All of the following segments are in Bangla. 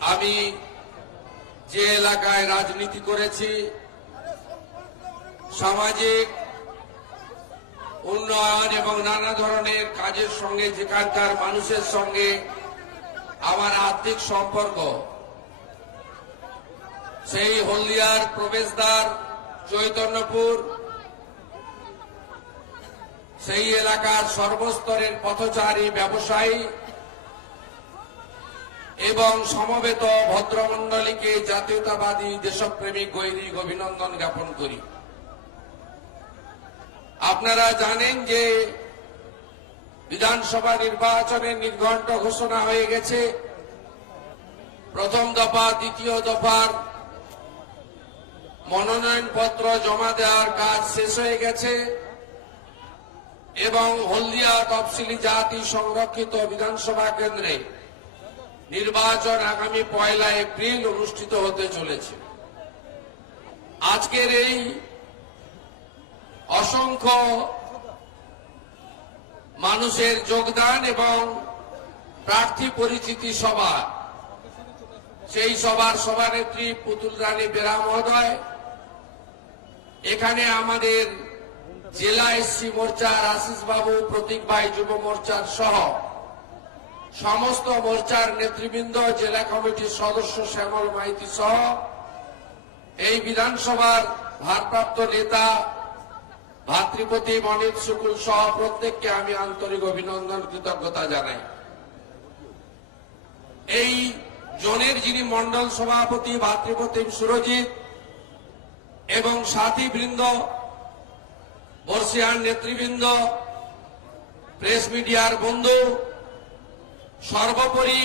আমি যে এলাকায় রাজনীতি করেছি, সামাজিক উন্নয়ন এবং নানা ধরনের কাজের সঙ্গে যেখানকার মানুষের সঙ্গে আমার আর্থিক সম্পর্ক, সেই হলদিয়ার প্রবেশদ্বার চৈতন্যপুর, সেই এলাকার সর্বস্তরের পথচারী, ব্যবসায়ী এবং সমবেত ভদ্রমণ্ডলীকে জাতীয়তাবাদী দেশপ্রেমিক গৈরিক অভিনন্দন জ্ঞাপন করি। আপনারা জানেন যে বিধানসভা নির্বাচনের নির্ঘণ্ট ঘোষণা হয়ে গেছে। প্রথম দফা, দ্বিতীয় দফার মনোনয়নপত্র জমা দেওয়ার কাজ শেষ হয়ে গেছে এবং হলদিয়া তফসিলি জাতি সংরক্ষিত বিধানসভা কেন্দ্রে নির্বাচন আগামী 1 এপ্রিল অনুষ্ঠিত হতে চলেছে। আজকের এই অসংখ্য মানুষের যোগদান এবং প্রার্থী পরিচিতি সভা, সেই সভার সভানেত্রী পুতুল রানী বেরা মহোদয়, এখানে আমাদের জেলা এসসি মোর্চার আশিস বাবু, প্রতীক ভাই যুব মোর্চার সহ সমস্ত মোর্চার নেতৃবৃন্দ, জেলা কমিটির সদস্য শ্যামল মাইতি সহ এই বিধানসভার ভারপ্রাপ্ত নেতা ভাতৃপতি মনির শুকুল সহ প্রত্যেককে আমি আন্তরিক অভিনন্দন, কৃতজ্ঞতা জানাই। এই জোনের যিনি মন্ডল সভাপতি ভাতৃপ্রতিম সুরজিৎ এবং সাথীবৃন্দ, বর্ষিয়ান নেতৃবৃন্দ, প্রেস মিডিয়ার বন্ধু, সর্বোপরি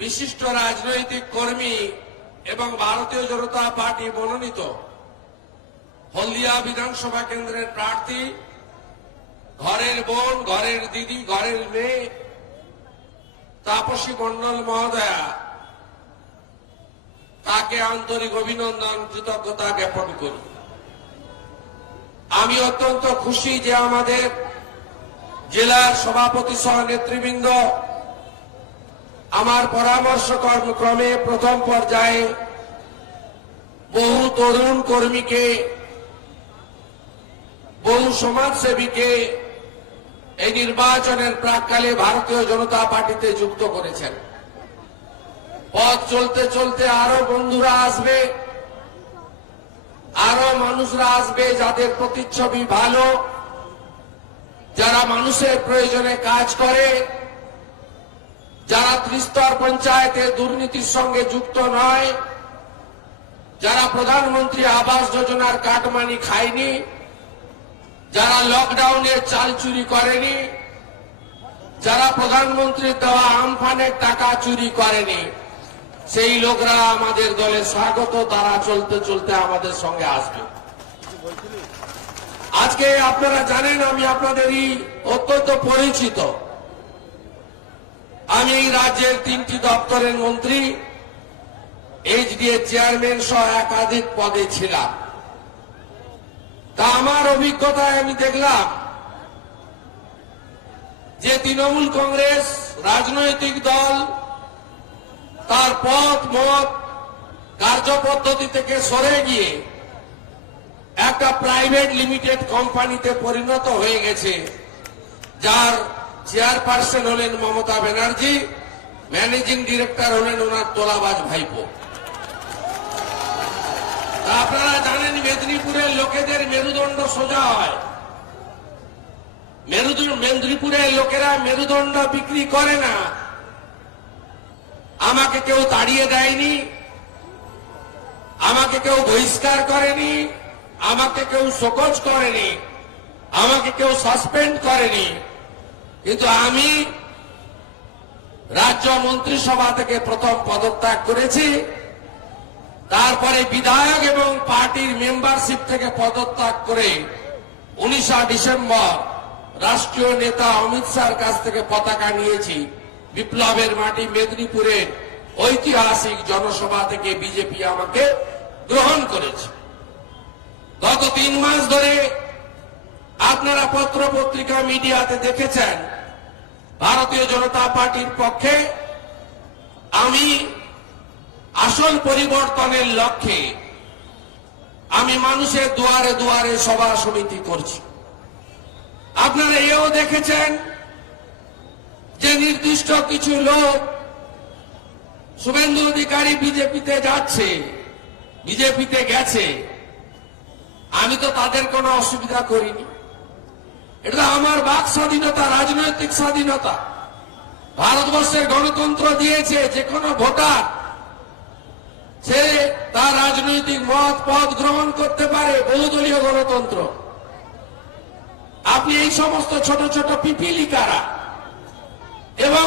বিশিষ্ট রাজনৈতিক কর্মী এবং ভারতীয় জনতা পার্টি মনোনীত হলদিয়া বিধানসভা কেন্দ্রের প্রার্থী, ঘরের বোন, ঘরের দিদি, ঘরের মেয়ে তাপসী মণ্ডল মহোদয়া, তাকে আন্তরিক অভিনন্দন, কৃতজ্ঞতা জ্ঞাপন করি। আমি অত্যন্ত খুশি যে আমাদের জেলার সভাপতি সহ নেতৃবৃন্দ আমার পরামর্শ ক্রমে প্রথম পর্যায়ে বহু তরুণ কর্মীকে, বহু সমাজসেবীকে এই নির্বাচনের প্রাক্কালে ভারতীয় জনতা পার্টিতে যুক্ত করেছেন। পথ চলতে চলতে আরো বন্ধুরা আসবে, আরো মানুষরা আসবে যাদের প্রতিচ্ছবি ভালো, যারা মানুষের প্রয়োজনে কাজ করে, যারা ত্রিস্তর পঞ্চায়েতে দুর্নীতির সঙ্গে যুক্ত নয়, যারা প্রধানমন্ত্রী আবাস যোজনার কাটমানি খায়নি, যারা লকডাউনের চাল চুরি করেনি, যারা প্রধানমন্ত্রীর দেওয়া আমফানের টাকা চুরি করেনি, সেই লোকরা আমাদের দলে স্বাগত, তারা চলতে চলতে আমাদের সঙ্গে আসবে। আজকে আপনারা জানেন আমি আপনাদেরই অত্যন্ত পরিচিত। আমি এই রাজ্যের 3টি দপ্তরের মন্ত্রী, এইচডিএ চেয়ারম্যান সহ একাধিক পদে ছিলাম। তা আমার অভিজ্ঞতায় আমি দেখলাম যে তৃণমূল কংগ্রেস রাজনৈতিক দল তার পথ মত কার্যপদ্ধতি থেকে সরে গিয়ে একটা প্রাইভেট লিমিটেড কোম্পানিতে পরিণত হয়ে গেছে, যার চেয়ারপারসন হলেন মমতা ব্যানার্জি, ম্যানেজিং ডিরেক্টর হলেন ওনার তোলাবাজ ভাইপো। আপনারা জানেন মেদিনীপুরের লোকেদের মেরুদণ্ড সোজা হয়, মেদিনীপুরের লোকেরা মেরুদণ্ড বিক্রি করে না। আমাকে কেউ তাড়িয়ে দেয়নি, আমাকে কেউ বহিষ্কার করেনি, আমাকে কেউ শোকজ করেনি, আমাকে কেউ সাসপেন্ড করেনি, কিন্তু আমি রাজ্য মন্ত্রিসভা থেকে প্রথম পদত্যাগ করেছি। তারপরে বিধায়ক এবং পার্টির মেম্বারশিপ থেকে পদত্যাগ করে 19 ডিসেম্বর রাষ্ট্রীয় নেতা অমিত শাহর কাছ থেকে পতাকা নিয়েছি। বিপ্লবের মাটি মেদিনীপুরের ঐতিহাসিক জনসভা থেকে বিজেপি আমাকে গ্রহণ করেছে। গত 3 মাস ধরে আপনারা পত্র পত্রিকা মিডিয়াতে দেখেছেন ভারতীয় জনতা পার্টির পক্ষে আমি আসল পরিবর্তনের লক্ষ্যে আমি মানুষের দুয়ারে দুয়ারে সভা সমিতি করছি। আপনারা এও দেখেছেন যে নির্দিষ্ট কিছু লোক শুভেন্দু অধিকারী বিজেপিতে যাচ্ছে, বিজেপিতে গেছে, আমি তো তাদের কোনো অসুবিধা করিনি। এটা আমার বাক স্বাধীনতা, রাজনৈতিক স্বাধীনতা। ভারতবর্ষের গণতন্ত্র দিয়েছে যে কোনো ভোটার সে তার রাজনৈতিক মত পথ গ্রহণ করতে পারে, বহুদলীয় গণতন্ত্র। আপনি এই সমস্ত ছোট ছোট পিপিলিকারা, এবং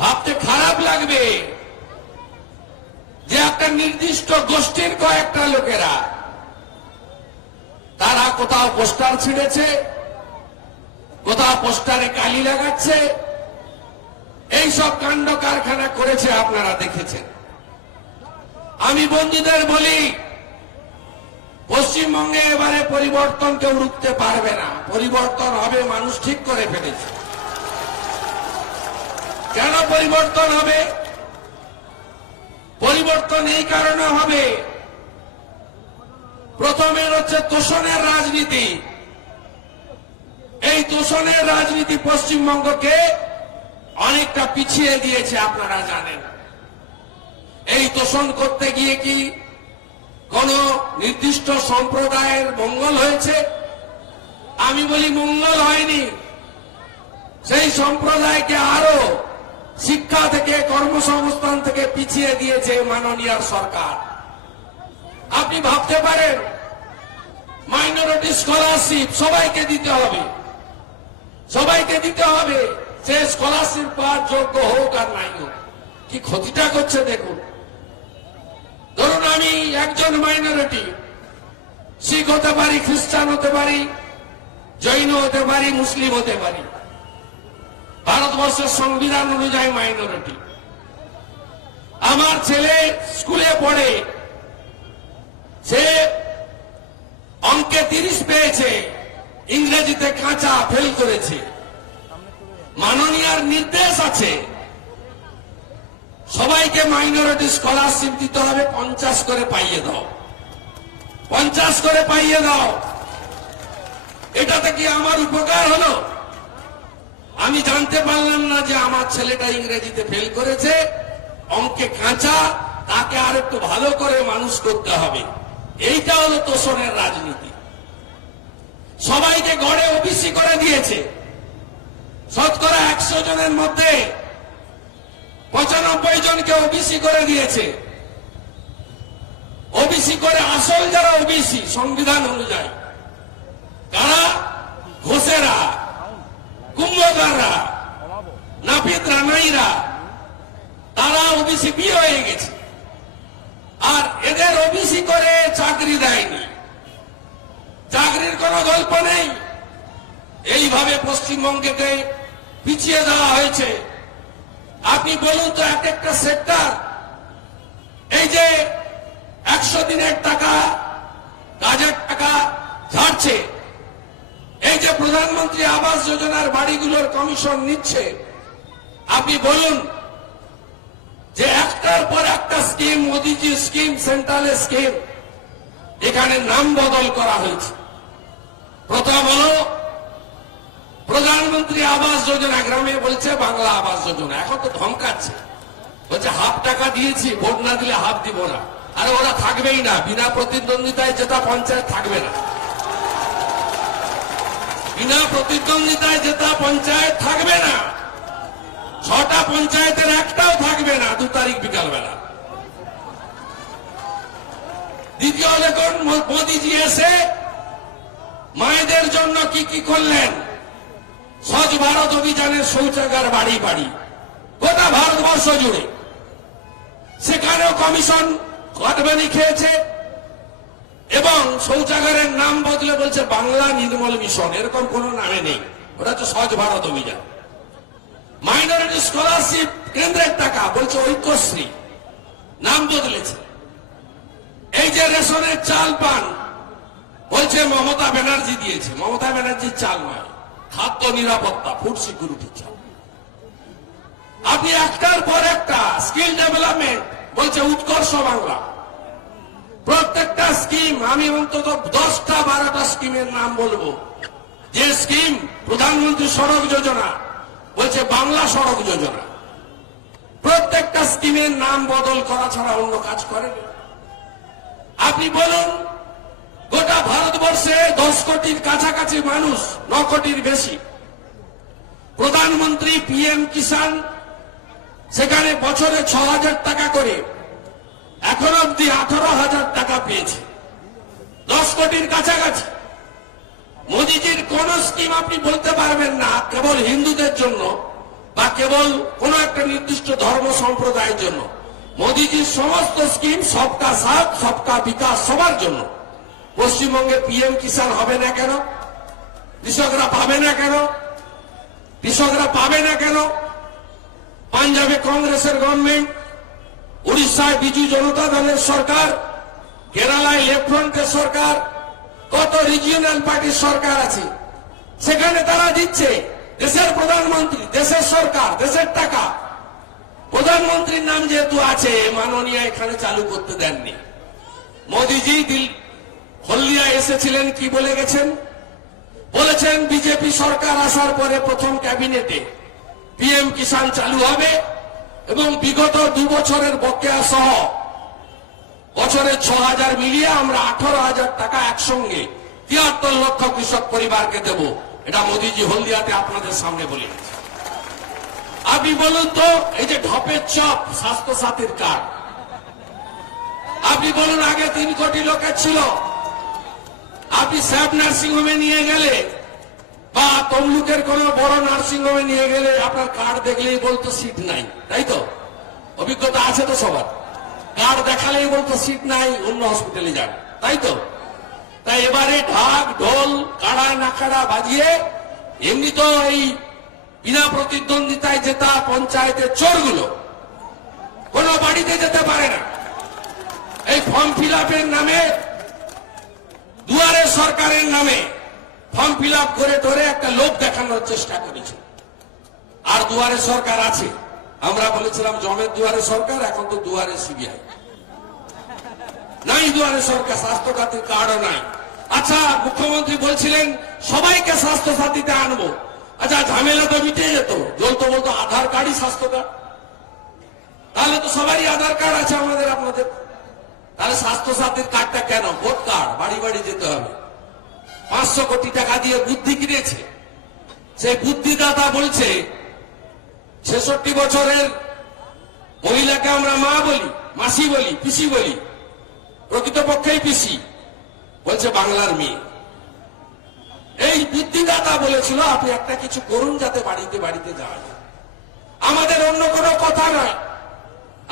ভাবতে খারাপ লাগবে যে একটা নির্দিষ্ট গোষ্ঠীর কয়েকটা লোকেরা তারা কোথাও পোস্টার ছিঁড়েছে, কোথাও পোস্টারে কালি লাগাচ্ছে, এইসব কাণ্ড কারখানা করেছে, আপনারা দেখেছেন। আমি বন্ধুদের বলি, পশ্চিমবঙ্গে এবারে পরিবর্তন কেউ রুখতে পারবে না। পরিবর্তন হবে, মানুষ ঠিক করে ফেলেছে। কেন পরিবর্তন হবে? পরিবর্তন এই কারণে হবে, প্রথমে হচ্ছে তোষণের রাজনীতি। এই তোষণের রাজনীতি পশ্চিমবঙ্গকে অনেকটা পিছিয়ে দিয়েছে, আপনারা জানেন। এই তোষণ করতে গিয়ে কি কোন নির্দিষ্ট সম্প্রদায়ের মঙ্গল হয়েছে? আমি বলি মঙ্গল হয়নি। সেই সম্প্রদায়কে আরো শিক্ষা থেকে, কর্মসংস্থান থেকে পিছিয়ে দিয়েছে মাননীয় সরকার। আপনি ভাবতে পারেন মাইনরিটি স্কলারশিপ সবাইকে দিতে হবে, সবাইকে দিতে হবে। সে স্কলারশিপ পাওয়ার যোগ্য হোক আর নাই হোক, কি ক্ষতিটা করছে দেখুন। ধরুন আমি একজন মাইনরিটি, শিখ হতে পারি, খ্রিস্টান হতে পারি, জৈন হতে পারি, মুসলিম হতে পারি। ভারতবর্ষের সংবিধান অনুযায়ী মাইনরিটি। আমার ছেলে স্কুলে পড়ে, সে অঙ্কে 30 পেয়েছে, ইংরেজিতে কাঁচা ফেল করেছে। মাননীয়ার নির্দেশ আছে সবাইকে মাইনরিটি স্কলারশিপ দিতে হবে, 50 করে পাইয়ে দাও, 50 করে পাইয়ে দাও। এটাতে কি আমার উপকার হলো? আমি জানতে পারলাম না যে আমার ছেলেটা ইংরেজিতে ফেল করেছে, অঙ্কে কাঁচা, তাকে আর একটু ভালো করে মানুষ করতে হবে। এইটা হলো তোষণের রাজনীতি। সবাইকে গড়ে ওবিসি করে দিয়েছে। শতকরা 100 জনের মধ্যে 95 জনকে ওবিসি করে দিয়েছে। ওবিসি করে আসল যারা ওবিসি সংবিধান অনুযায়ী, কারা? ঘোষেরা, কুম্ভকাররা, নাপিত রানাইরা, তারা ওবিসি বি হয়ে গেছে। আর এদের ওবিসি করে চাকরি দেয়নি, চাকরির কোনো গল্প নেই। এইভাবে পশ্চিমবঙ্গকে পিছিয়ে দেওয়া হয়েছে। আপনি বলুন তো, এক একটা সেক্টর, এই যে 100 দিনের টাকা, কাজের টাকা ছাড়ছে, এই যে প্রধানমন্ত্রী আবাস যোজনার বাড়িগুলোর কমিশন নিচ্ছে, আপনি বলুন যে একটার পর একটা স্কিম, মোদিজি স্কিম, সেন্ট্রালের স্কিম, এখানে নাম বদল করা হয়েছে। প্রথম হলো প্রধানমন্ত্রী আবাস যোজনা, গ্রামে বলছে বাংলা আবাস যোজনা। এখন তো ধমকাচ্ছে, বলছে হাফ টাকা দিয়েছি, ভোট না দিলে হাফ দিব না। আরে ওরা থাকবেই না, বিনা প্রতিদ্বন্দ্বিতায় জেতা পঞ্চায়েত থাকবে না, বিনা প্রতিদ্বন্দ্বিতায় জেতা পঞ্চায়েত থাকবে না। 6টা পঞ্চায়েতের একটাও থাকবে না 2 তারিখ বিকালবেলা। দ্বিতীয় দেখুন, মোদীজি এসে মায়েদের জন্য কি কি করলেন। স্বচ্ছ ভারত অভিযানের শৌচাগার বাড়ি বাড়ি, গোটা ভারতবর্ষ জুড়ে। সেখানেও কমিশন কাটবানি খেয়েছে, এবং শৌচাগারের নাম বদলে বলছে বাংলা নির্মল মিশন। এরকম কোন নামে নেই, ওটা হচ্ছে স্বচ্ছ ভারত অভিযান। মাইনরিটি স্কলারশিপ কেন্দ্রের টাকা, বলছে ঐক্যশ্রী, নাম বদলেছে। এই যে রেশনের চাল পান, বলছে মমতা ব্যানার্জি দিয়েছে। মমতা ব্যানার্জির চাল নয়, খাদ্য নিরাপত্তা, ফুড সিকিউরিটি চাল। আপনি একটার পর একটা স্কিল ডেভেলপমেন্ট বলছে উৎকর্ষ বাংলা। প্রত্যেকটা স্কিম আমি অন্তত 10টা 12টা স্কিমের নাম বলবো। যে স্কিম প্রধানমন্ত্রী সড়ক যোজনা বলছে বাংলা সড়ক যোজনা। প্রত্যেকটা স্কিমের নাম বদল করা ছাড়া অন্য কাজ করেন। আপনি বলুন গোটা ভারতবর্ষে 10 কোটির কাছাকাছি মানুষ, 9 কোটির বেশি। প্রধানমন্ত্রী পিএম কিষাণ সেখানে বছরে 6,000 টাকা করে এখন অব্দি 18,000 টাকা পেয়েছে, 10 কোটির কাছাকাছি। মোদিজির কোন স্কিম আপনি বলতে পারবেন না কেবল হিন্দুদের জন্য বা কেবল কোন একটা নির্দিষ্ট ধর্ম সম্প্রদায়ের জন্য। মোদিজির সমস্ত স্কিম সবকা সাথ সবকা বিকাশ, সবার জন্য। পশ্চিমবঙ্গে পিএম কিষাণ হবে না কেন? কৃষকরা পাবে না কেন? কৃষকরা পাবে না কেন? পাঞ্জাবে কংগ্রেসের গভর্নমেন্ট, উড়িষ্যায় বিজু জনতা দলের সরকার, কেরালায় লেফট ফ্রন্টের সরকার, কত রিজিওনাল পার্টির সরকার আছে, সেখানে তারা দিচ্ছে। দেশের প্রধানমন্ত্রী, দেশের সরকার, দেশের টাকা, প্রধানমন্ত্রীর নাম যেহেতু আছে মাননীয় এখানে চালু করতে দেননি। মোদিজি হলদিয়া এসেছিলেন, কি বলে গেছেন? বলেছেন বিজেপি সরকার আসার পরে প্রথম ক্যাবিনেটে পিএম কিষাণ চালু হবে এবং বিগত 2 বছরের বকেয়া সহ বছরে 6,000 মিলিয়ে আমরা 18,000 টাকা একসঙ্গে 73 লক্ষ কৃষক পরিবারকে দেব। এটা মোদিজি হলদিয়াতে আপনাদের সামনে বলে গেছে। আপনি বলুন তো, এই যে ঢপের চপ স্বাস্থ্য সাথীর কার্ড, আপনি বলুন আগে 3 কোটি লোকের ছিল, আপনি স্যাব নার্সিং হোমে নিয়ে গেলে বা তমলুকের কোন বড় নার্সিং হোমে নিয়ে গেলে আপনার কার্ড দেখলেই বলতো সিট নাই, তাই তো? অভিজ্ঞতা আছে তো সবার? কার্ড দেখালেই বলতো সিট নাই, অন্য হসপিটালে যান, তাই তো? তাই এবারে ঢাক ঢোল কাড়া নাকাড়া বাজিয়ে, এমনি তো এই বিনা প্রতিদ্বন্দ্বিতায় জেতা পঞ্চায়েতের চোরগুলো কোন বাড়িতে যেতে পারে না। এই ফর্ম ফিল আপের নামে, দুয়ারে সরকারের নামে ফর্ম ফিল আপ করে ধরে একটা লোক দেখানোর চেষ্টা করেছে। আর দুয়ারে সরকার আছে, আমরা বলেছিলাম জমের দুয়ারে সরকার, এখন তো দুয়ারে সিবিআই নাই। দুয়ারে সরকার, স্বাস্থ্য সাথীর কার্ডও নাই। আচ্ছা, মুখ্যমন্ত্রী বলছিলেন সবাইকে স্বাস্থ্য সাথীতে আনবো। আচ্ছা, ঝামেলা তো মিটে যেত, বলতো আধার কার্ডই স্বাস্থ্য কার্ড। তাহলে তো সবারই আধার কার্ড আছে আমাদের আপনাদের, তাহলে স্বাস্থ্য সাথীর কার্ডটা কেন? ভোট কার্ড, বাড়ি বাড়ি যেতে হবে। 500 কোটি টাকা দিয়ে বুদ্ধি কিনেছে। সেই বুদ্ধিদাতা বলছে 66 বছরের মহিলাকে আমরা মা বলি, মাসি বলি, পিসি বলি, প্রকৃতপক্ষেই পিসি, বলছে বাংলার মেয়ে। এই বুদ্ধিদাতা বলেছিল আপনি একটা কিছু করুন যাতে বাড়িতে বাড়িতে যাওয়া যায়। আমাদের অন্য কোনো কথা নয়,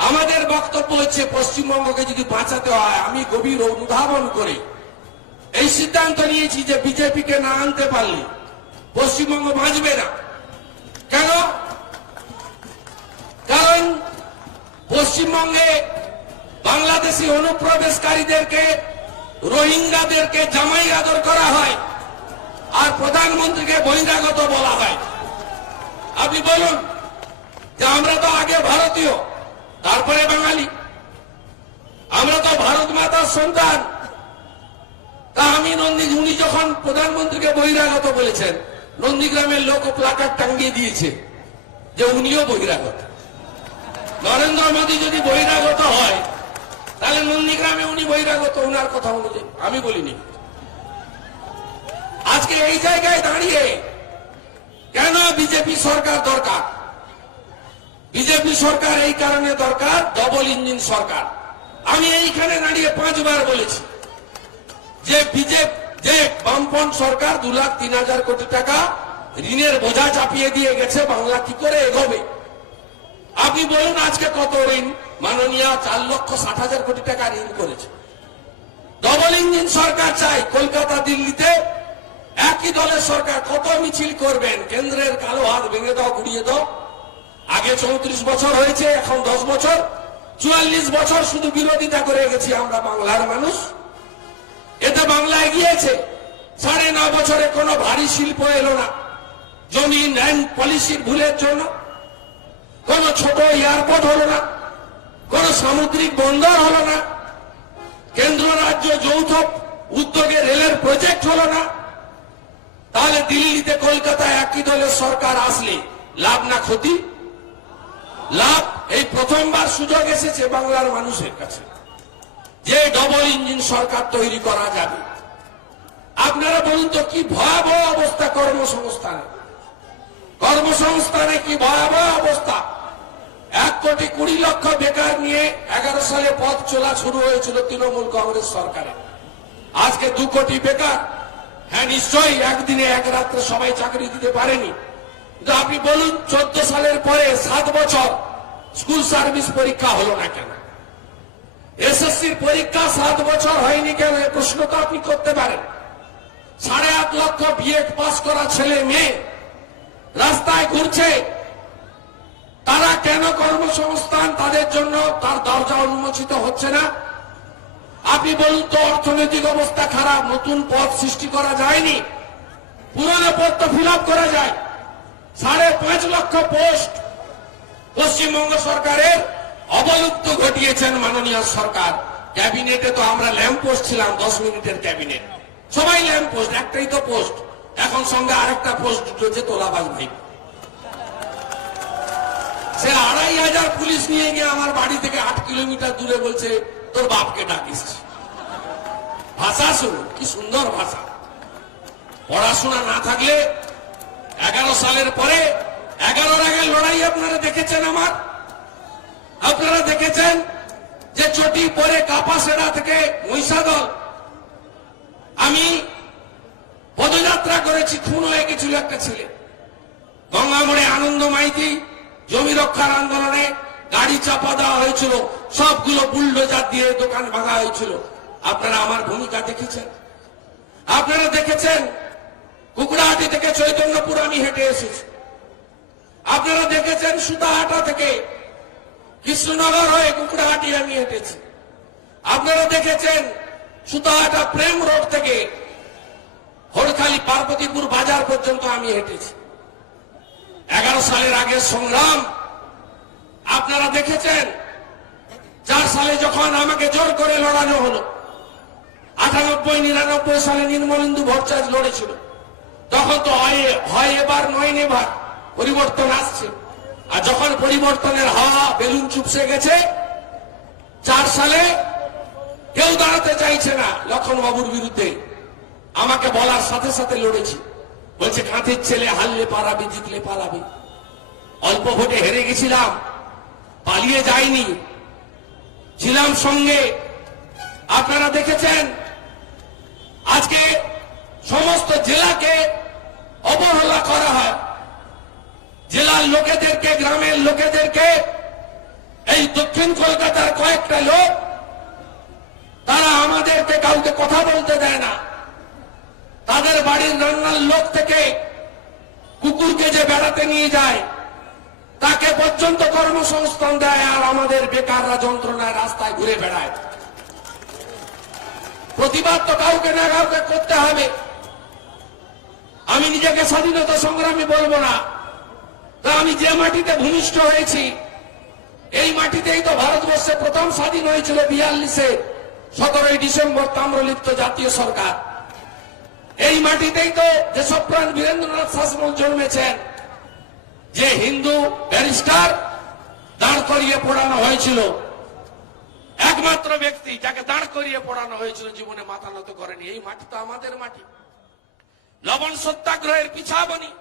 আমাদের বক্তব্য হচ্ছে পশ্চিমবঙ্গকে যদি বাঁচাতে হয়, আমি গভীর অনুধাবন করে এই সিদ্ধান্ত নিয়েছি যে বিজেপিকে না আনতে পারলে পশ্চিমবঙ্গ বাঁচবে না। কেন? কারণ পশ্চিমবঙ্গে বাংলাদেশি অনুপ্রবেশকারীদেরকে, রোহিঙ্গাদেরকে জামাই আদর করা হয় আর প্রধানমন্ত্রীকে বহিরাগত বলা হয়। আপনি বলুন যে আমরা তো আগে ভারতীয়, তারপরে বাঙালি, আমরা তো ভারত মাতার সন্তান। তা আমি উনি যখন প্রধানমন্ত্রীকে বহিরাগত বলেছেন, নন্দীগ্রামের লোক প্লাকার্ড টাঙ্গিয়ে দিয়েছে যে উনিও বহিরাগত। নরেন্দ্র মোদী যদি বহিরাগত হয় তাহলে নন্দীগ্রামে উনি বহিরাগত, উনার কথা অনুযায়ী। আমি বলিনি। আজকে এই জায়গায় দাঁড়িয়ে কেন বিজেপি সরকার দরকার? বিজেপি সরকার এই কারণে দরকার, ডবল ইঞ্জিন সরকার। আমি এইখানে দাঁড়িয়ে 5 বার বলেছি যে বামপন্থ সরকার 2,03,000 কোটি টাকা ঋণের বোঝা চাপিয়ে দিয়ে গেছে, বাংলা কি করে এগোবে? আপনি বলুন আজকে কত ঋণ? মাননীয় 4,60,000 কোটি টাকা ঋণ করেছে। ডবল ইঞ্জিন সরকার চাই। কলকাতা দিল্লিতে একই দলের সরকার, কত মিছিল করবেন? কেন্দ্রের কালো হাত ভেঙে দাও, গুড়িয়ে দাও। আগে 34 বছর হয়েছে, এখন 10 বছর, 44 বছর শুধু বিরোধিতা করে গেছি আমরা বাংলার মানুষ। এতে বাংলা এগিয়েছে। 9.5 বছরে কোনো ভারী শিল্প এলো না, জমি ল্যান্ড পলিসির ভুলের জন্য। কোন ছোট এয়ারপোর্ট হলো না, কোন সামুদ্রিক বন্দর হলো না, কেন্দ্র রাজ্য যৌথ উদ্যোগে রেলের প্রজেক্ট হলো না। তাহলে দিল্লিতে কলকাতায় একই দলের সরকার আসলে লাভ না ক্ষতি? লাভ। এই প্রথমবার সুযোগ এসেছে বাংলার মানুষের কাছে যে ডবল ইঞ্জিন সরকার তৈরি করা যাবে। আপনারা বলুন তো কি ভয়াবহ অবস্থা কর্মসংস্থানে, কর্মসংস্থানে কি ভয়াবহ অবস্থা। 1,20,00,000 বেকার নিয়ে 11 সালে পথ চলা শুরু হয়েছিল তৃণমূল কংগ্রেস সরকারে। আজকে 2 কোটি বেকার। হ্যাঁ নিশ্চয়ই একদিনে এক রাত্রে সবাই চাকরি দিতে পারেনি, কিন্তু আপনি বলুন 14 সালের পরে 7 বছর স্কুল সার্ভিস পরীক্ষা হলো না কেন? এসএসসির পরীক্ষা 7 বছর হয়নি কেন? এই প্রশ্ন তো আপনি করতে পারেন। 8.5 লক্ষ বিএড পাস করা ছেলে মেয়ে রাস্তায় ঘুরছে, তারা কেন কর্মসংস্থান তাদের জন্য তার দরজা উন্মোচিত হচ্ছে না? আপনি বলুন তো অর্থনৈতিক অবস্থা খারাপ, নতুন পদ সৃষ্টি করা যায়নি, পুরনো পদ তো ফিল আপ করা যায়। 5.5 লক্ষ পোস্ট পশ্চিমবঙ্গ সরকারের অবলুপ্ত ঘটিয়েছেন মাননীয় সরকার। ক্যাবিনেটে তো আমরা ল্যাম্প পোস্ট ছিলাম, 10 মিনিটের ক্যাবিনেট, সবাই ল্যাম্প পোস্ট, একটাই তো পোস্ট। এখন সঙ্গে আরেকটা পোস্ট ঢুকেছে তোলাবাজ ভাই। সে 2,500 পুলিশ নিয়ে গিয়ে আমার বাড়ি থেকে 8 কিলোমিটার দূরে বলছে তোর বাপকে ডাকিস। ভাষা শুনুন, কি সুন্দর ভাষা। পড়াশোনা না থাকলে 11 সালের পরে 11 আগের লড়াই আপনারা দেখেছেন আমার। আপনারা দেখেছেন যে চটি পরে কাপাসেরা থেকে মহিষাদল আমি পদযাত্রা করেছি, খুন হয়ে গেছিল একটা ছেলে। গঙ্গামোড়ে আনন্দ মাইতি জমি রক্ষার আন্দোলনে গাড়ি চাপা দেওয়া হয়েছিল, সবগুলো বুলডোজার দিয়ে দোকান ভাঙা হয়েছিল। আপনারা আমার ভূমিকা দেখেছেন। আপনারা দেখেছেন কুকুড়াহাটি থেকে চৈতন্যপুর আমি হেঁটে এসেছি। আপনারা দেখেছেন সুতাহাটা থেকে কৃষ্ণনগর হয়ে কুকুড়াহাটি আমি হেঁটেছি। আপনারা দেখেছেন সুতাহাটা প্রেম রোড থেকে হরখালি পার্বতীপুর বাজার পর্যন্ত আমি হেঁটেছি। 11 সালের আগের সংগ্রাম আপনারা দেখেছেন। 4 সালে যখন আমাকে জোর করে লড়ানো হলো, 98-99 সালে নির্মলেন্দু ভট্টাচার্য লড়েছিল, তখন তো হয় এবার নয় নেবার পরিবর্তন আসছে। আর যখন পরিবর্তনের হাওয়া বেলুন চুপসে গেছে, 4 সালে কেউ দাঁড়াতে চাইছে না লক্ষণ বাবুর বিরুদ্ধে। আমাকে বলার সাথে সাথে লড়েছি। বলছে কাঁথির ছেলে, হারলে পালাবি, জিতলে পালাবি। অল্প ভোটে হেরে গেছিলাম, পালিয়ে যায়নি, ছিলাম সঙ্গে। আপনারা দেখেছেন আজকে সমস্ত জেলাকে অবহেলা করা হয়। জেলার লোকেদেরকে, গ্রামের লোকেদেরকে, এই দক্ষিণ কলকাতার কয়েকটা লোক, তারা আমাদেরকে কাউকে কথা বলতে দেয় না। তাদের বাড়ির রান্নার লোক থেকে কুকুরকে যে বেড়াতে নিয়ে যায় তাকে পর্যন্ত কর্মসংস্থান দেয়, আর আমাদের বেকাররা যন্ত্রণায় রাস্তায় ঘুরে বেড়ায়। প্রতিবাদ তো কাউকে না কাউকে করতে হবে। আমি নিজেকে স্বাধীনতা সংগ্রামী বলবো না, তা আমি যে মাটিতে ভূমিষ্ঠ হয়েছি, এই মাটিতেই তো ভারতবর্ষে প্রথম স্বাধীন হয়েছিল 42-এ 17ই ডিসেম্বর তাম্রলিপ্ত জাতীয় সরকার। এই মাটিতেই তো দেশপ্রাণ বীরেন্দ্রনাথ শাসমল জন্মেছেন, যে হিন্দু ব্যারিস্টার দাঁড় করিয়ে পড়ানো হয়েছিল। একমাত্র ব্যক্তি যাকে দাঁড় করিয়ে পড়ানো হয়েছিল, জীবনে মাথা নত করেনি। এই মাটি তো আমাদের মাটি। লবণ সত্যাগ্রহের পিছাবনি,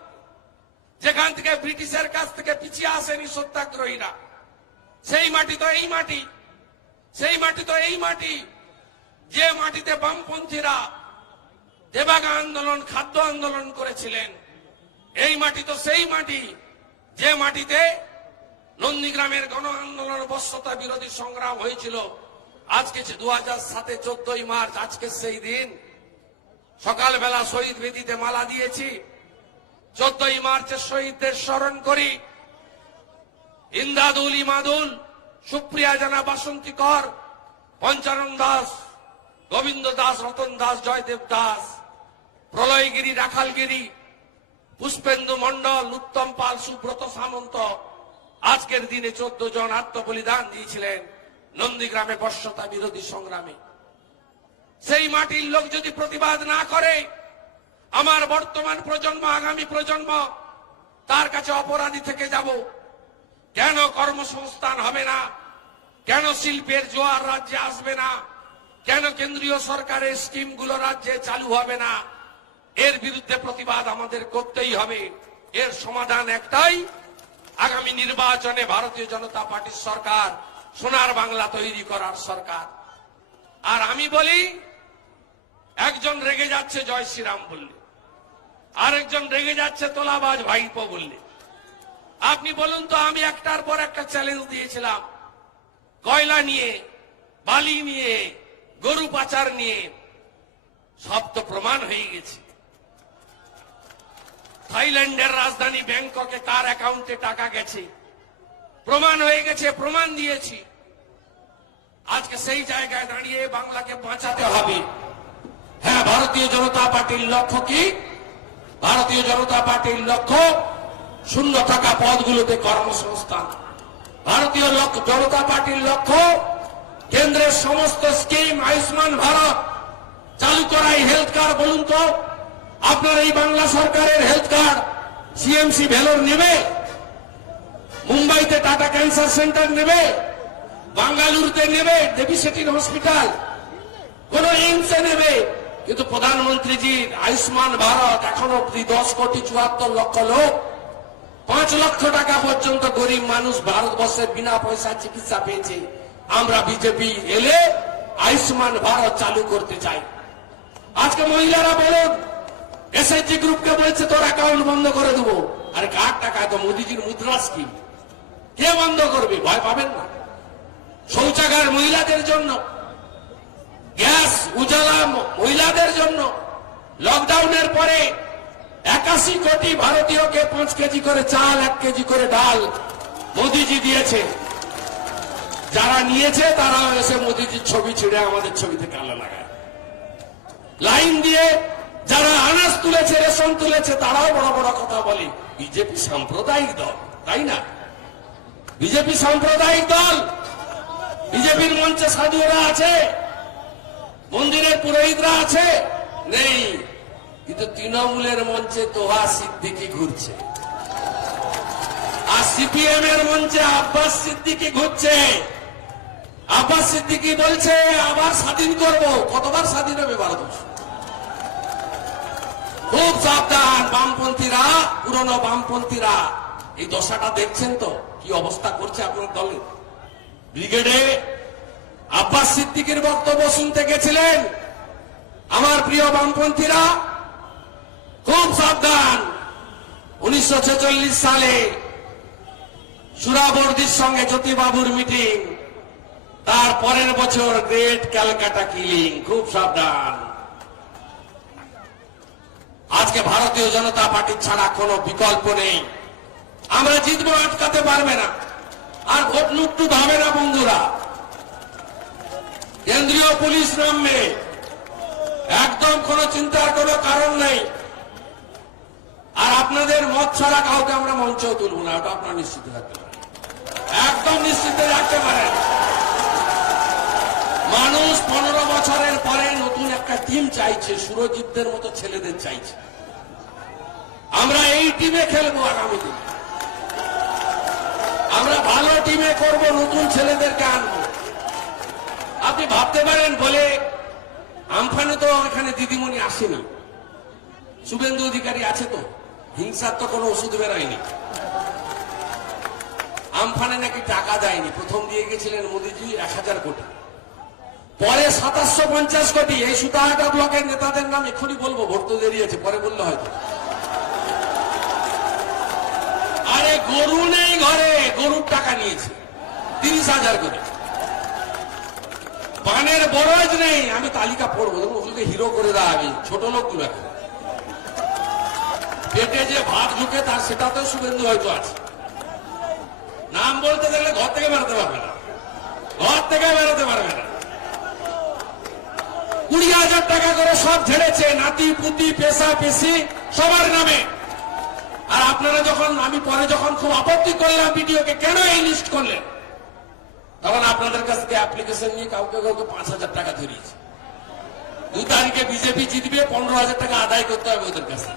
যেখান থেকে ব্রিটিশের কাছ থেকে পিছিয়ে আসেনি সত্যাগ্রহীরা, সেই মাটি তো এই মাটি। সেই মাটি তো এই মাটি যে মাটিতে বামপন্থীরা দেবাগা আন্দোলন, খাদ্য আন্দোলন করেছিলেন। এই মাটি তো সেই মাটি যে মাটিতে নন্দীগ্রামের গণ আন্দোলন, বশ্যতা বিরোধী সংগ্রাম হয়েছিল। আজকে 2007 14ই মার্চ, আজকে সেই দিন। সকালবেলা শহীদ বেদিতে মালা দিয়েছি। 14ই মার্চের শহীদদের স্মরণ করি। ইন্দাদুল, ইমাদুল, সুপ্রিয়া জানা, বাসন্তী কর, পঞ্চানন দাস, গোবিন্দ দাস, রতন দাস, জয়দেব দাস, প্রলয়গিরি, রাখালগিরি, পুষ্পেন্দু মন্ডল, উত্তম পাল, সুব্রত সামন্ত, আজকের দিনে 14 জন আত্মবলিদান দিয়েছিলেন নন্দীগ্রামে বর্ষতা বিরোধী সংগ্রামে। সেই মাটির লোক যদি প্রতিবাদ না করে, আমার বর্তমান প্রজন্ম, আগামী প্রজন্ম তার কাছে অপরাধী থেকে যাব। কেন কর্মসংস্থান হবে না? কেন শিল্পের জোয়ার রাজ্যে আসবে না? কেন কেন্দ্রীয় সরকারের স্কিমগুলো রাজ্যে চালু হবে না? এর বিরুদ্ধে প্রতিবাদ আমাদের করতেই হবে। এর সমাধান একটাই, আগামী নির্বাচনে ভারতীয় জনতা পার্টির সরকার সোনার বাংলা তৈরি করার সরকার। আর আমি বলি, একজন রেগে যাচ্ছে জয় শ্রীরাম বললে, আরেকজন রেগে যাচ্ছে তোলাবাজ ভাইপো বললে। আপনি বলুন তো, আমি একটার পর একটা চ্যালেঞ্জ দিয়েছিলাম, কয়লা নিয়ে, বালি নিয়ে, গরু পাচার নিয়ে, সব তো প্রমাণ হয়ে গেছে। থাইল্যান্ডের রাজধানী ব্যাংককে কার অ্যাকাউন্টে টাকা গেছে প্রমাণ হয়ে গেছে, প্রমাণ দিয়েছি। আজকে সেই জায়গায় দাঁড়িয়ে বাংলাকে বাঁচাতে হবে। হ্যাঁ, ভারতীয় জনতা পার্টির লক্ষ্য কি? ভারতীয় জনতা পার্টির লক্ষ্য শূন্য থাকা পদগুলোতে কর্মসংস্থান। ভারতীয় জনতা পার্টির লক্ষ্য কেন্দ্রের সমস্ত স্কিম, আয়ুষ্মান ভারত চালু করাই। হেলথ কার্ড বলুন তো, আপনার এই বাংলা সরকারের হেলথ কার্ড সিএমসি ভেলোর নেবে? মুম্বাইতে টাটা ক্যান্সার সেন্টার নেবে? বাঙ্গালুরুতে নেবে? দেবী সেটির হসপিটাল, কোন এইমসে নেবে? কিন্তু প্রধানমন্ত্রীজির আয়ুষ্মান ভারত এখনো অব্দি 10,74,00,000 লোক, 5 লক্ষ টাকা পর্যন্ত গরিব মানুষ ভারতবর্ষের বিনা পয়সা চিকিৎসা পেয়েছে। আমরা বিজেপি এলে আয়ুষ্মান ভারত চালু করতে চাই। আজকে মহিলারা বলুন, এসএইচজি গ্রুপকে বলছে তোর অ্যাকাউন্ট বন্ধ করে দেবো। আরে কার টাকা? তো মোদিজির মুদ্রা স্কিম। কে বন্ধ করবে? ভয় পাবেন না। শৌচাগার মহিলাদের জন্য, গ্যাস উজালা মহিলাদের জন্য। লকডাউনের পরে 81 কোটি ভারতীয়কে 5 কেজি করে চাল, 1 কেজি করে ডাল মোদিজি দিয়েছে। যারা নিয়েছে তারাও এসে মোদিজির ছবি ছিঁড়ে আমাদের ছবিতে কালো লাগায়। লাইন দিয়ে যারা আনাজ তুলেছে, রেশন তুলেছে, তারাও বড় বড় কথা বলে বিজেপি সাম্প্রদায়িক দল, তাই না? বিজেপি সাম্প্রদায়িক দল। বিজেপির মঞ্চে সাধুরা আছে, মন্দিরের পুরোহিতরা আছে, নেই। কিন্তু তৃণমূলের মঞ্চে তোহা সিদ্দিকি ঘুরছে, আর সিপিএম এর মঞ্চে আব্বাস সিদ্দিকি ঘুরছে। আব্বাস সিদ্দিকি বলছে আবার স্বাধীন করব। কতবার স্বাধীন হবে ভারতবর্ষ? খুব সাবধান বামপন্থীরা, পুরনো বামপন্থীরা। এই দশাটা দেখছেন তো কি অবস্থা করছে আপনার দলের? ব্রিগেডে আব্বাস সিদ্দিকির বক্তব্য শুনতে গেছিলেন আমার প্রিয় বামপন্থীরা। খুব সাবধান। 1946 সালে সুরাবর্দির সঙ্গে জ্যোতিবাবুর মিটিং, তার পরের বছর গ্রেট ক্যালকাটা কিলিং। খুব সাবধান। আজকে ভারতীয় জনতা পার্টি ছাড়া কোনো বিকল্প নেই। আমরা জিতবো, আটকাতে পারবে না। আর ভোট লুটটুট হবে না বন্ধুরা। কেন্দ্রীয় পুলিশ নামবে, একদম কোনো চিন্তার কোনো কারণ নেই। আর আপনাদের মত ছাড়া কাউকে আমরা মঞ্চেও তুলব না, ওটা আপনারা নিশ্চিত থাকতে পারেন, একদম নিশ্চিত রাখতে পারেন। মানুষ 15 বছরের পরে নতুন একটা টিম চাইছে, সুরজিৎদের মতো ছেলেদের চাইছে। আমরা এই টিমে খেলবো আগামী দিনে। আমরা ভালো টিমে করব, নতুন ছেলেদেরকে আনবো। আপনি ভাবতে পারেন বলে আমফানে তো এখানে দিদিমণি আসেনি, শুভেন্দু অধিকারী আছে, তো হিংসার তো কোনো ওষুধ বেরোয়নি। আমফানে নাকি টাকা দেয়নি, প্রথম দিয়ে গেছিলেন মোদীজি 1000 কোটি, পরে 2750 কোটি। এই সুতাহাটা ব্লকের নেতাদের নাম এক্ষুনি বলবো, ভোট তো দেরি আছে, পরে বললে হয়তো। আরে গরু নেই ঘরে, গরুর টাকা নিয়েছে 30,000 করে। পানের বরজ নেই, আমি তালিকা পড়বো, ওগুলোকে হিরো করে দেওয়া আগে, ছোট লোকগুলো এখন। পেটে যে ভাত ঢুকে তার সেটাতেও শুভেন্দু হয়তো আছে। নাম বলতে গেলে ঘর থেকে বেরোতে পারবে না, ঘর থেকে বেরোতে পারবে না। 20,000 টাকা করে সব ঝেড়েছে, নাতি পুতি পেশা পেশি সবার নামে। আর আপনারা যখন আমি পরে যখন খুব আপত্তি করলাম ভিডিওকে কেন এই লিস্ট করলেন, তখন আপনাদের কাছ থেকে অ্যাপ্লিকেশন নিয়ে কাউকে কাউকে 5,000 টাকা ধরিয়েছে। 2 তারিখে বিজেপি জিতবে, 15,000 টাকা আদায় করতে হবে ওদের কাছে,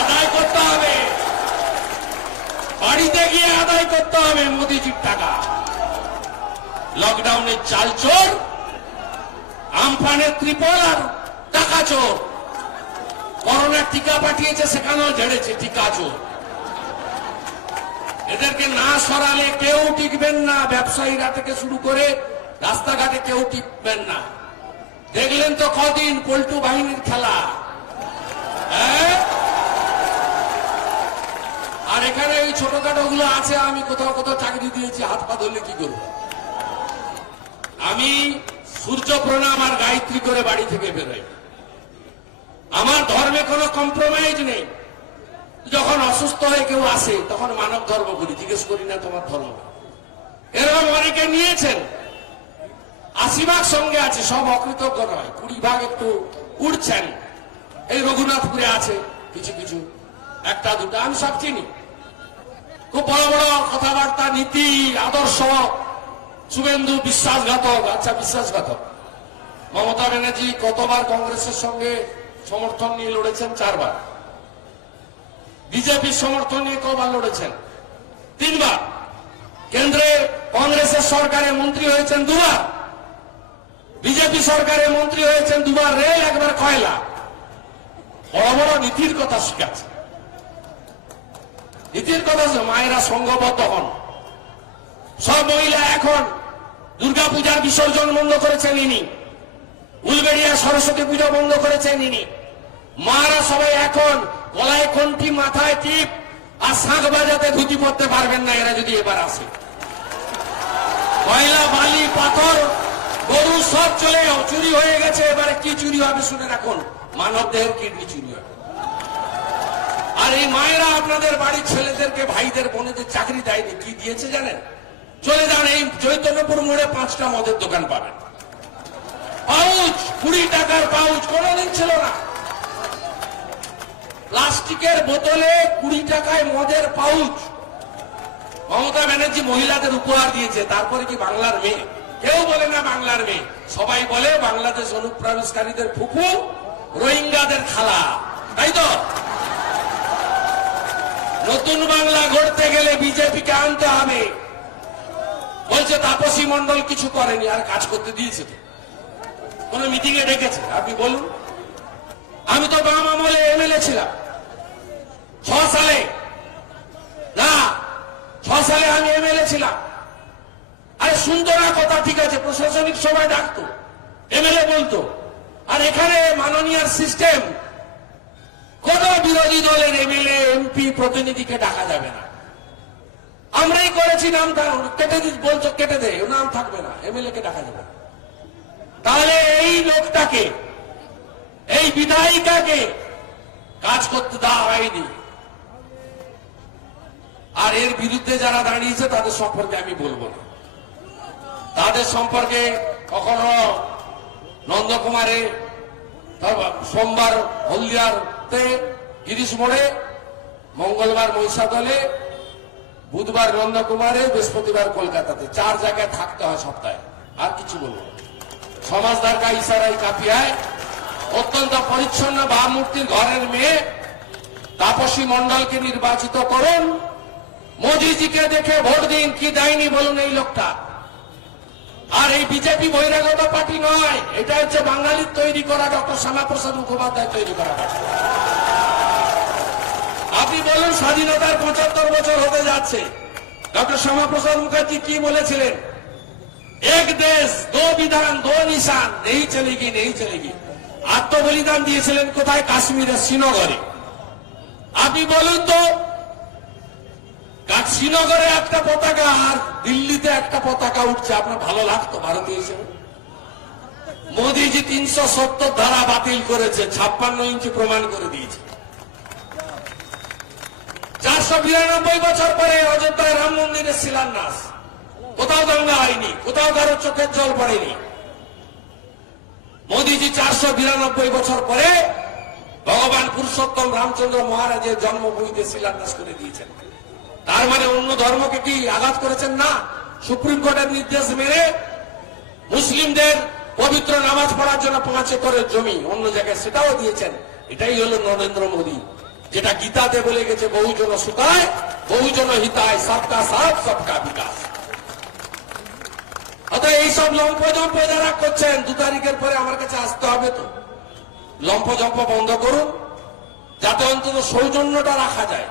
আদায় করতে হবে, বাড়িতে গিয়ে আদায় করতে হবে মোদিজির টাকা। লকডাউনের চাল চোর, আমফানের ত্রিপল আর টাকা চোর। করোনার টিকা পাঠিয়েছে, সেখানেও ঝেড়েছে টিকা চোর। এদেরকে না সরালে কেউ টিকবেন না, ব্যবসায়ীরা থেকে শুরু করে রাস্তাঘাটে কেউ টিকবেন না। দেখলেন তো কদিন পল্টু বাহিনীর খেলা। আর এখানে ওই ছোটখাটো গুলো আছে, আমি কোথাও কোথাও চাকরি দিয়েছি, হাত পা ধরলে কি করব? আমি সূর্য প্রণাম আর গায়ত্রী করে বাড়ি থেকে বেরোই। আমার ধর্মে কোনো কম্প্রোমাইজ নেই। যখন অসুস্থ হয়ে কেউ আসে তখন মানব ধর্ম করি, জিজ্ঞেস করি না তোমার ধর্ম। এরকম অনেকে নিয়েছেন, 80 ভাগ সঙ্গে আছে, সব অকৃতজ্ঞ নয়, 20 ভাগ একটু উঠছেন। এই রঘুনাথপুরে আছে কিছু কিছু, একটা দুটা, আমি সব চিনি। খুব বড় বড় কথাবার্তা, নীতি আদর্শ। শুভেন্দু বিশ্বাসঘাতক, আচ্ছা বিশ্বাসঘাতক। মমতা ব্যানার্জি কতবার কংগ্রেসের সঙ্গে সমর্থন নিয়ে লড়েছেন? 4 বার। বিজেপির সমর্থন নিয়ে কবার লড়েছেন? 3 বার। কেন্দ্রে কংগ্রেসের সরকারে মন্ত্রী হয়েছেন 2 বার। বিজেপি সরকারে মন্ত্রী হয়েছেন 2 বার, রেল, 1 বার কয়লা। বড় বড় নীতির কথা শিখাচ্ছে, নীতির কথা। মায়েরা সংঘবদ্ধ হন। সব মহিলা এখন দুর্গাপূজার বিসর্জন বন্ধ করেছেন ইনি, উলবেড়িয়া সরস্বতী পূজা বন্ধ করেছেন ইনি। মারা সবাই এখন গলায় কণ্ঠি, মাথায় টিপ আর শাঁখ বাজাতে ধুতি পড়তে পারবেন না এরা যদি এবার আসে। কয়লা, বালি, পাথর, গরু সব চলে চুরি হয়ে গেছে। এবারে কি চুরি হবে শুনে রাখুন, মানব দেহের কিডনি চুরি হবে। আর এই মায়েরা আপনাদের বাড়ির ছেলেদেরকে, ভাইদের, বোনেদের চাকরি দেয়নি, কি দিয়েছে জানেন? চলে যান, এই চৈতন্যপুর মোড়ে 5টা মদের দোকান পাবেন। পাউচ, 20 টাকার পাউচ কোনদিন ছিল না। প্লাস্টিকের বোতলে 20 টাকায় মদের পাউচ। মমতা ব্যানার্জি মহিলাদের উপহার দিয়েছে, তারপরে কি বাংলার মেয়ে? কেউ বলে না বাংলার মেয়ে, সবাই বলে বাংলাদেশ অনুপ্রবেশকারীদের ফুফু, রোহিঙ্গাদের খালা, তাই তো? নতুন বাংলা গড়তে গেলে বিজেপিকে আনতে হবে। বলছে তাপসী মণ্ডল কিছু করেনি, আর কাজ করতে দিয়েছে তো? কোন মিটিং এ ডেকেছে? আপনি বলুন। আমি তো বাম আমলে এমএলএ ছিলাম 6 সালে, না 6 সালে আমি এমএলএ ছিলাম। আরে সুন্দর কথা, ঠিক আছে, প্রশাসনিক সভায় ডাকতো, এমএলএ বলতো। আর এখানে মাননীয় সিস্টেম, কোন বিরোধী দলের এমএলএ, এমপি, প্রতিনিধিকে ডাকা যাবে না। আমরাই করেছি, নাম কেটে দিস, বলছো কেটে দে, নাম থাকবে না, এমএলএ কে ডাকা যাবে না। তাহলে এই লোকটাকে, এই বিধায়িকাকে কাজ করতে দেওয়া হয়নি। আর এর বিরুদ্ধে যারা দাঁড়িয়েছে তাদের সম্পর্কে আমি বলবো না। তাদের সম্পর্কে কখনো নন্দকুমারে, সোমবার হলদিয়াতে গিরিশ মোড়ে, মঙ্গলবার মহিষাদলে, বুধবার নন্দকুমারে, বৃহস্পতিবার কলকাতাতে, 4 জায়গায় থাকতে হয় সপ্তাহে। আর কিছু বলবো না। সমাজদার কা ইশারায় কাঁপিয়ায় অত্যন্ত পরিচ্ছন্ন ভাবমূর্তির ঘরের মেয়ে তাপসী মণ্ডলকে নির্বাচিত করুন। মোদিজিকে দেখে ভোট দিন। কি দেয়নি বলুন এই লোকটা? আর এই বিজেপি বহিরাগত পার্টি নয়, এটা হচ্ছে বাঙালির তৈরি করা, ডক্টর শ্যামাপ্রসাদ মুখোপাধ্যায় তৈরি করা পার্টি। আপনি বলুন, স্বাধীনতার 75 বছর হতে যাচ্ছে, ডক্টর শ্যামাপ্রসাদ মুখার্জি কি বলেছিলেন? এক দেশ, দো বিধান, দো নিশান, নেই চলেগি, নেই চলেগি। আত্মবলিদান দিয়েছিলেন কোথায়? কাশ্মীরের শ্রীনগরে। আপনি বলুন তো, শ্রীনগরে একটা পতাকা আর দিল্লিতে একটা পতাকা উঠছে, আপনার ভালো লাগতো ভারতীয় হিসেবে? মোদীজি 370 ধারা বাতিল করেছে, 56 ইঞ্চি প্রমাণ করে দিয়েছে। 492 বছর পরে অযোধ্যায় রাম মন্দিরের শিলান্যাস, কোথাও দাঙ্গা হয়নি, কোথাও কারো চোখের জল পড়েনি। মোদীজি 492 বছর পরে ভগবান পুরুষোত্তম রামচন্দ্র মহারাজের জন্মভূমিতে শিলান্যাস করে দিয়েছেন। তার মানে অন্য ধর্মকে কি আঘাত করেছেন? না। সুপ্রিম কোর্টের নির্দেশ মেনে মুসলিমদের পবিত্র নামাজ পড়ার জন্য 5 একরের জমি অন্য জায়গায় সেটাও দিয়েছেন। এটাই হলো নরেন্দ্র মোদী, যেটা গীতাতে বলে গেছে বহুজন সুখায় বহুজন হিতায়, সবকা সাথ সবকা বিকাশ। অতএব এইসব লম্ফজম্প যারা করছেন 2 তারিখের পরে আমার কাছে আসতে হবে। তো লম্ফজম্প বন্ধ করুন, যাতে অন্তত সৌজন্যটা রাখা যায়।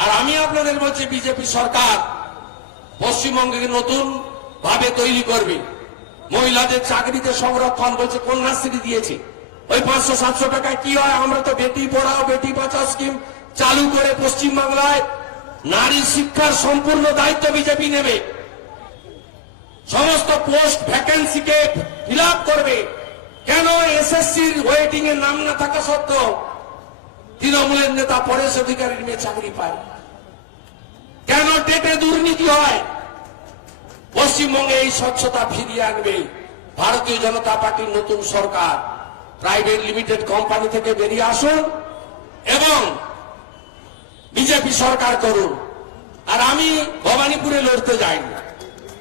আর আমি আপনাদের বলছি, বিজেপি সরকার পশ্চিমবঙ্গে নতুন ভাবে তৈরি করবে। মহিলাদের চাকরিতে সংরক্ষণ বলছে, কন্যাশ্রী দিয়েছে। ওই 500-700 টাকায় কি হয়? আমরা তো বেটি পড়াও বেটি বাঁচাও স্কিম চালু করে পশ্চিমবাংলায় নারী শিক্ষার সম্পূর্ণ দায়িত্ব বিজেপি নেবে। সমস্ত পোস্ট ভ্যাকেন্সিকে ফিল আপ করবে। কেন এসএসসির ওয়েটিং এর নাম না থাকা সত্ত্বেও তৃণমূলের নেতা পরেশ অধিকারীর মেয়ে চাকরি পায়? কেন টেটে দুর্নীতি হয়? পশ্চিমবঙ্গে এই স্বচ্ছতা ফিরিয়ে আনবে ভারতীয় জনতা পার্টির নতুন সরকার। প্রাইভেট লিমিটেড কোম্পানি থেকে বেরিয়ে আসুন এবং বিজেপি সরকার করুন। আর আমি ভবানীপুরে লড়তে যাইনি।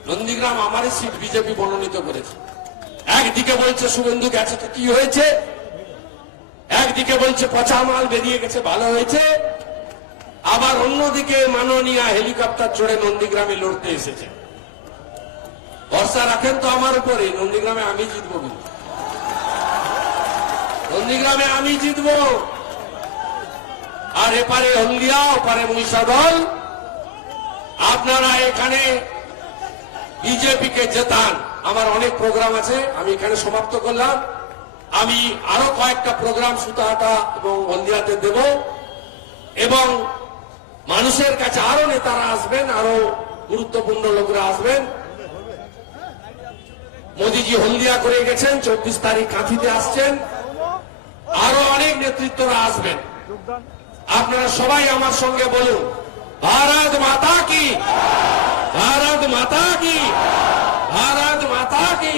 নন্দীগ্রাম আমারই সিট বিজেপি মনোনীত করেছে। একদিকে বলছে শুভেন্দু গেছে তো কি হয়েছে, একদিকে বলছে পচা মাল বেরিয়ে গেছে ভালো হয়েছে, আবার অন্যদিকে মাননীয় হেলিকপ্টার চড়ে নন্দীগ্রামে লড়তে এসেছে। ভরসা রাখেন তো আমার উপরে, নন্দীগ্রামে আমি জিতবো। কিন্তু নন্দীগ্রামে আমি জিতবো। আর এপারে হলদিয়া, ওপারে মহিষাদল। আপনারা এখানে বিজেপিকে জেতান। আমার অনেক প্রোগ্রাম আছে, আমি এখানে সমাপ্ত করলাম। আমি আরো কয়েকটা প্রোগ্রাম সুতাহাটা এবং হলদিয়াতে দেব এবং মানুষের কাছে আরো নেতারা আসবেন, আরো গুরুত্বপূর্ণ লোকরা আসবেন। মোদীজি হলদিয়া করে গেছেন, 24 তারিখ কাঁথিতে আসছেন, আরো অনেক নেতৃত্বরা আসবেন। আপনারা সবাই আমার সঙ্গে বলুন, ভারত মাতা কি, ভারত মাতা কি, ভারত মাতা কি।